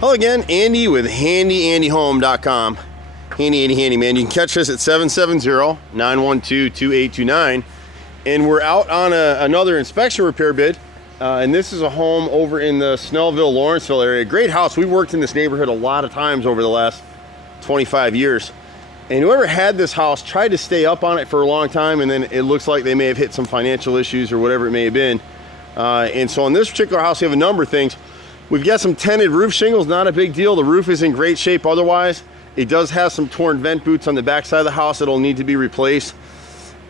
Hello again, Andy with HandyANDYHome.com. Handy Andy Handyman. You can catch us at 770-912-2829. And we're out on another inspection repair bid. And this is a home over in the Snellville, Lawrenceville area. Great house. We've worked in this neighborhood a lot of times over the last 25 years. And whoever had this house tried to stay up on it for a long time, and then it looks like they may have hit some financial issues or whatever it may have been. And so on this particular house, we have a number of things. We've got some tinted roof shingles, not a big deal. The roof is in great shape otherwise. It does have some torn vent boots on the back side of the house that'll need to be replaced.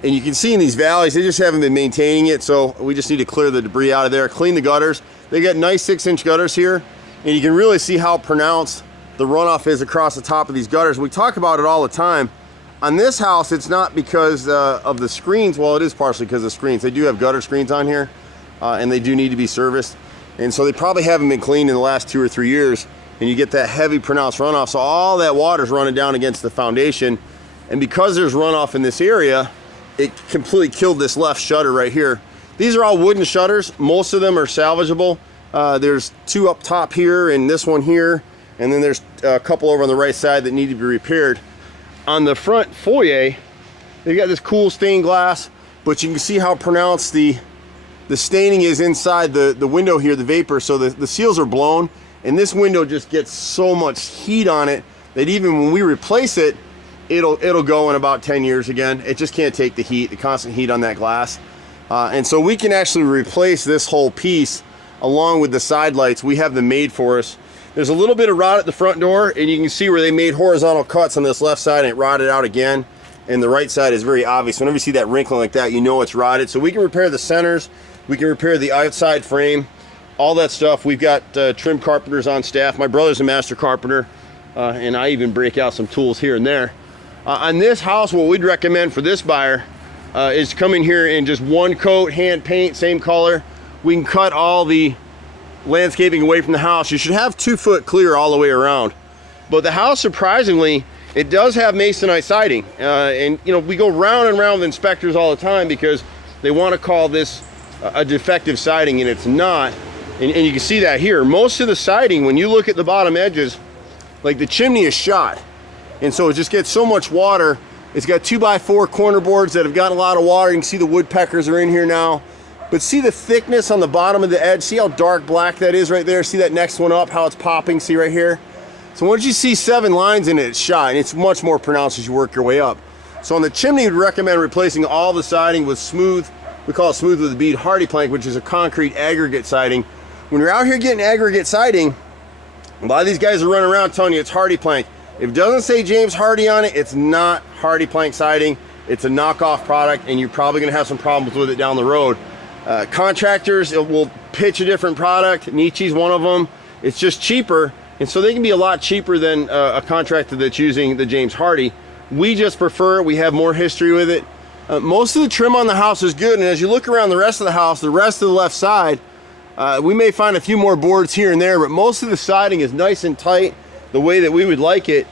And you can see in these valleys, they just haven't been maintaining it, so we just need to clear the debris out of there, clean the gutters. They got nice 6-inch gutters here, and you can really see how pronounced the runoff is across the top of these gutters. We talk about it all the time. On this house, it's not because of the screens. Well, it is partially because of screens. They do have gutter screens on here, and they do need to be serviced. And so they probably haven't been cleaned in the last 2 or 3 years, and you get that heavy pronounced runoff. So all that water's running down against the foundation. And because there's runoff in this area, it completely killed this left shutter right here. These are all wooden shutters. Most of them are salvageable. There's 2 up top here and this one here. And then there's a couple over on the right side that need to be repaired. On the front foyer, they've got this cool stained glass, but you can see how pronounced the staining is inside the window here, the vapor. So the seals are blown, and this window just gets so much heat on it that even when we replace it, it'll go in about 10 years again. It just can't take the heat, the constant heat on that glass. And so we can actually replace this whole piece along with the side lights. We have them made for us. There's a little bit of rot at the front door, and you can see where they made horizontal cuts on this left side and it rotted out again. And the right side is very obvious. Whenever you see that wrinkling like that, you know it's rotted. So we can repair the centers. We can repair the outside frame, all that stuff. We've got trim carpenters on staff. My brother's a master carpenter, and I even break out some tools here and there. On this house, what we'd recommend for this buyer is come in here in just one coat, hand paint, same color. We can cut all the landscaping away from the house. You should have 2 foot clear all the way around. But the house, surprisingly, it does have masonite siding. And you know, we go round and round with inspectors all the time because they want to call this a defective siding, and it's not. And you can see that here. Most of the siding, when you look at the bottom edges, like the chimney is shot, and so it just gets so much water. It's got 2x4 corner boards that have gotten a lot of water. You can see the woodpeckers are in here now, but see the thickness on the bottom of the edge. See how dark black that is right there. See that next one up, how it's popping. See right here. So once you see 7 lines in it, it's shot, and it's much more pronounced as you work your way up. So on the chimney, we'd recommend replacing all the siding with smooth, we call it smooth with a bead hardy plank, which is a concrete aggregate siding. When you're out here getting aggregate siding, a lot of these guys are running around telling you it's hardy plank. If it doesn't say James Hardy on it, it's not hardy plank siding. It's a knockoff product, and you're probably gonna have some problems with it down the road. Contractors will pitch a different product. Nietzsche's one of them. It's just cheaper, and so they can be a lot cheaper than a contractor that's using the James Hardy. We just prefer it. We have more history with it. Most of the trim on the house is good, and as you look around the rest of the house, the rest of the left side, we may find a few more boards here and there, but most of the siding is nice and tight the way that we would like it.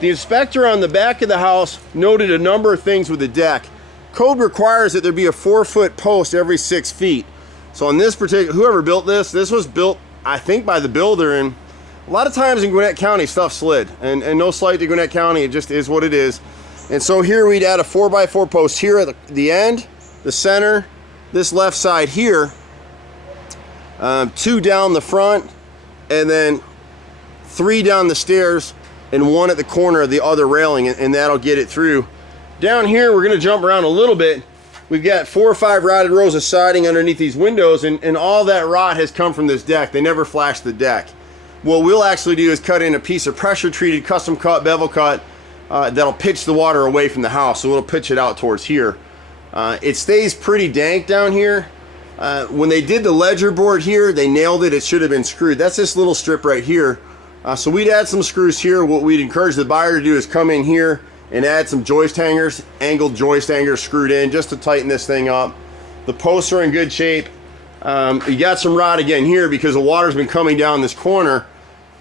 The inspector on the back of the house noted a number of things with the deck. Code requires that there be a 4-foot post every 6 feet. So on this particular, whoever built this was built, I think, by the builder, and a lot of times in Gwinnett County, stuff slid. And no slight to Gwinnett County, it just is what it is. And so here we'd add a 4x4 post here at the end, the center, this left side here, 2 down the front, and then 3 down the stairs, and 1 at the corner of the other railing, and that'll get it through. Down here, we're gonna jump around a little bit. We've got 4 or 5 rotted rows of siding underneath these windows, and all that rot has come from this deck. They never flashed the deck. What we'll actually do is cut in a piece of pressure treated, custom cut, bevel cut, that'll pitch the water away from the house, so it'll pitch it out towards here. It stays pretty dank down here. When they did the ledger board here, they nailed it. It should have been screwed. That's this little strip right here. So we'd add some screws here. What we'd encourage the buyer to do is come in here and add some joist hangers, angled joist hangers screwed in just to tighten this thing up. The posts are in good shape. You got some rot again here because the water's been coming down this corner.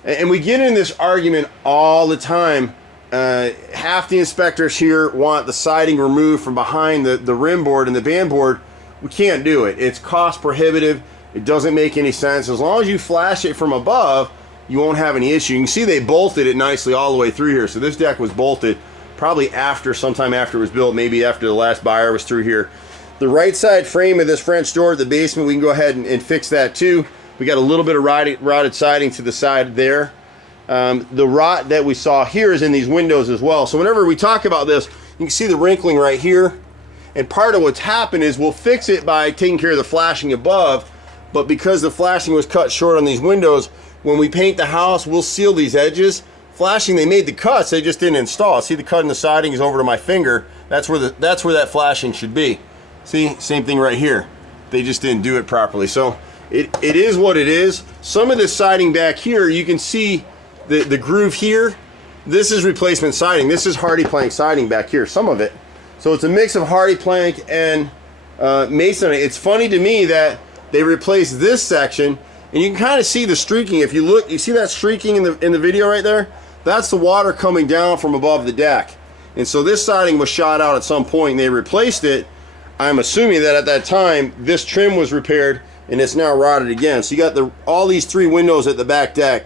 And we get in this argument all the time. Half the inspectors here want the siding removed from behind the rim board and the band board. We can't do it. It's cost prohibitive. It doesn't make any sense. As long as you flash it from above, you won't have any issue. You can see they bolted it nicely all the way through here. So this deck was bolted probably sometime after it was built, maybe after the last buyer was through here. The right side frame of this French door at the basement, we can go ahead and fix that too. We got a little bit of rotted siding to the side there. The rot that we saw here is in these windows as well. So whenever we talk about this, you can see the wrinkling right here. And part of what's happened is we'll fix it by taking care of the flashing above, but because the flashing was cut short on these windows, when we paint the house, we'll seal these edges. Flashing, they made the cuts, they just didn't install. See the cut in the siding is over to my finger. That's where that flashing should be. See, same thing right here. They just didn't do it properly. So it is what it is. Some of this siding back here, you can see the groove here. This is replacement siding. This is hardy plank siding back here, some of it. So it's a mix of hardy plank and masonite. It's funny to me that they replaced this section, and you can kind of see the streaking. If you look, you see that streaking in the video right there? That's the water coming down from above the deck. And so this siding was shot out at some point, and they replaced it. I'm assuming that at that time, this trim was repaired, and it's now rotted again. So you got all these 3 windows at the back deck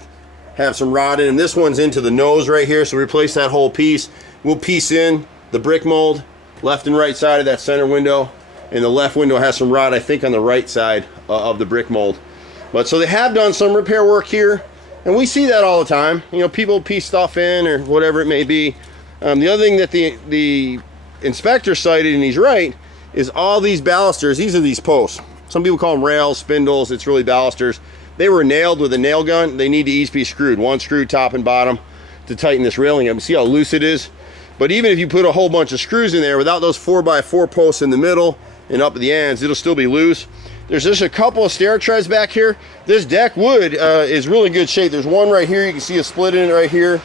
have some rot in them. This one's into the nose right here, so replace that whole piece. We'll piece in the brick mold, left and right side of that center window, and the left window has some rot, I think, on the right side of the brick mold. But so they have done some repair work here, and we see that all the time. You know, people piece stuff in or whatever it may be. The other thing that the inspector cited, and he's right, is all these balusters. These are these posts. Some people call them rails, spindles. It's really balusters. They were nailed with a nail gun. They need to each be screwed. One screw top and bottom to tighten this railing up. See how loose it is? But even if you put a whole bunch of screws in there, without those 4x4 posts in the middle and up at the ends, it'll still be loose. There's just a couple of stair treads back here. This deck wood is really good shape. There's one right here. You can see a split in it right here.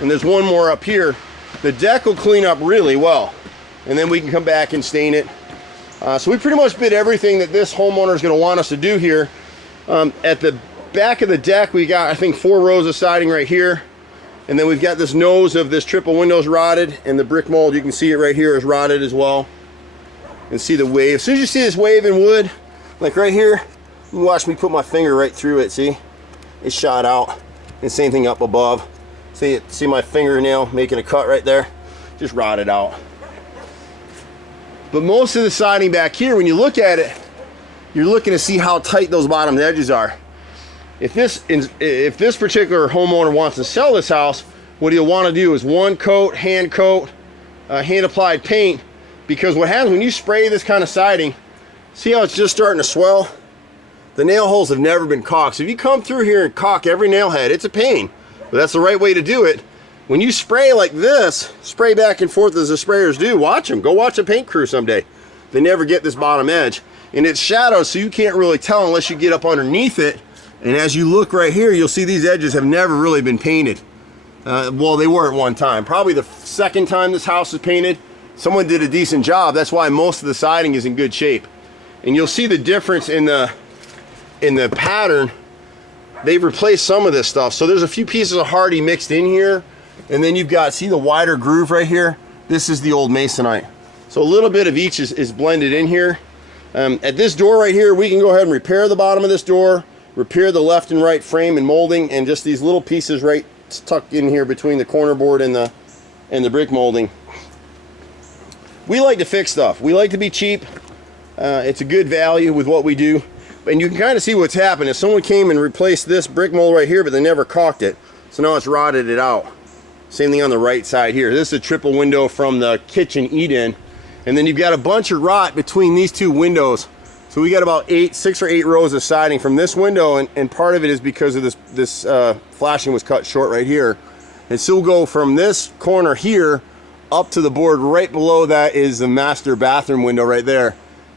And there's one more up here. The deck will clean up really well. And then we can come back and stain it. So we pretty much did everything that this homeowner is going to want us to do here. At the back of the deck, we got, I think, 4 rows of siding right here. And then we've got this nose of this triple windows rotted, and the brick mold, you can see it right here, is rotted as well. And see the wave. As soon as you see this wave in wood, like right here, you watch me put my finger right through it, see? It's shot out. And same thing up above. See my fingernail making a cut right there? Just rotted out. But most of the siding back here, when you look at it, you're looking to see how tight those bottom edges are. If this particular homeowner wants to sell this house, what he'll want to do is one coat, hand applied paint, because what happens when you spray this kind of siding, see how it's just starting to swell? The nail holes have never been caulked. So if you come through here and caulk every nail head, it's a pain, but that's the right way to do it. When you spray like this, spray back and forth as the sprayers do, watch them. Go watch a paint crew someday. They never get this bottom edge. And it's shadowed, so you can't really tell unless you get up underneath it. And as you look right here, you'll see these edges have never really been painted. Well, they were at one time. Probably the second time this house was painted, someone did a decent job. That's why most of the siding is in good shape. And you'll see the difference in the pattern. They've replaced some of this stuff. So there's a few pieces of hardy mixed in here. And then you've got, see the wider groove right here? This is the old masonite. So a little bit of each is blended in here. At this door right here, we can go ahead and repair the bottom of this door, repair the left and right frame and molding, and just these little pieces right tucked in here between the corner board and the brick molding. We like to fix stuff. We like to be cheap. It's a good value with what we do. And you can kind of see what's happened. If someone came and replaced this brick mold right here, but they never caulked it, so now it's rotted it out. Same thing on the right side here. This is a triple window from the kitchen eat-in. And then you've got a bunch of rot between these 2 windows. So we got about 6 or 8 rows of siding from this window, and part of it is because of this flashing was cut short right here. And so we'll go from this corner here up to the board right below that is the master bathroom window right there.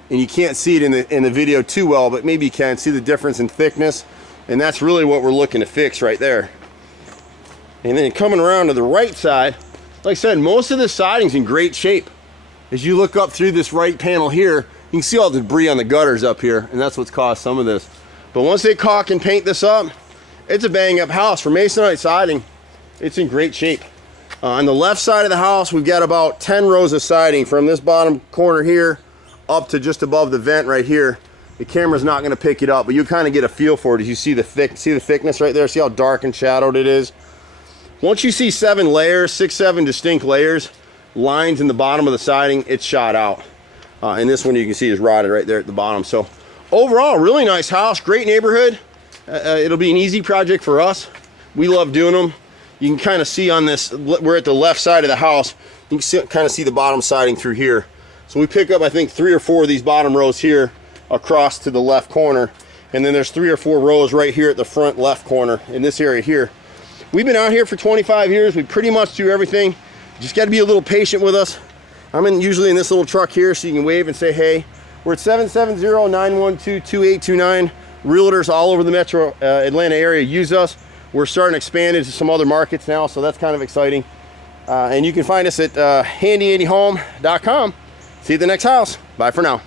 And you can't see it in the video too well, but maybe you can see the difference in thickness. And that's really what we're looking to fix right there. And then coming around to the right side, like I said, most of the siding's in great shape. As you look up through this right panel here, you can see all the debris on the gutters up here, and that's what's caused some of this. But once they caulk and paint this up, it's a bang up house. For masonite siding, it's in great shape. On the left side of the house, we've got about 10 rows of siding from this bottom corner here up to just above the vent right here. The camera's not going to pick it up, but you kind of get a feel for it as you see the thickness right there. See how dark and shadowed it is? Once you see 7 layers, 6, 7 distinct layers, lines in the bottom of the siding, it's shot out. And this one you can see is rotted right there at the bottom. So overall, really nice house, great neighborhood. It'll be an easy project for us. We love doing them. You can kind of see on this, we're at the left side of the house. You can kind of see the bottom siding through here. So we pick up, I think, 3 or 4 of these bottom rows here across to the left corner. And then there's 3 or 4 rows right here at the front left corner in this area here. We've been out here for 25 years. We pretty much do everything. Just got to be a little patient with us. I'm usually in this little truck here, so you can wave and say hey. We're at 770-912-2829. Realtors all over the metro Atlanta area use us. We're starting to expand into some other markets now, so that's kind of exciting. And you can find us at HandyANDYHome.com. See you at the next house. Bye for now.